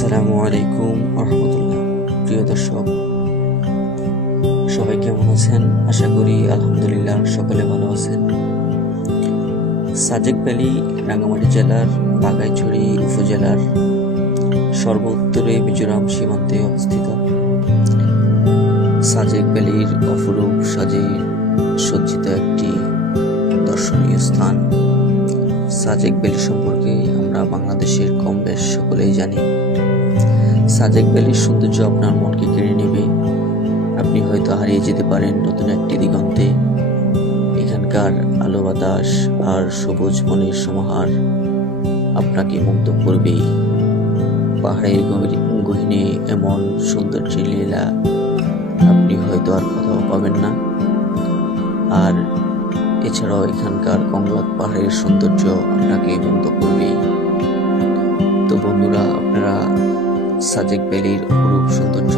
আসসালামু আলাইকুম রহমতুল্লাহ। প্রিয় দর্শক, সবাই কেমন আছেন? আশা করি আলহামদুলিল্লাহ সকলে ভালো আছেন। সাজেক ভ্যালি রাঙ্গামাটি জেলার বাঘাইছড়ি উপজেলার সর্বোত্তরে মিজোরাম সীমান্তে অবস্থিত। সাজেক ভ্যালির অপরূপ সাজে সজ্জিত একটি দর্শনীয় স্থান। সাজেক ভ্যালি সম্পর্কে আমরা বাংলাদেশের কম বেশ সকলেই জানি। সাজেক ভ্যালির সৌন্দর্য আপনার মনকে কেড়ে নেবে। আপনি হয়তো হারিয়ে যেতে পারেন নতুন একটি দিগন্তে। এখানকার আলো বাতাস আর সবুজ বনের সমাহার আপনাকে মুগ্ধ করবেই। পাহাড়ের গহীনে এমন সৌন্দর্যের লীলা আপনি হয়তো আর কোথাও পাবেন না। আর এছাড়াও এখানকার কংলাক পাহাড়ের সৌন্দর্য আপনাকে মুগ্ধ করবেই। তো বন্ধুরা, আপনারা সাজেক ভ্যালির অপরূপ সৌন্দর্য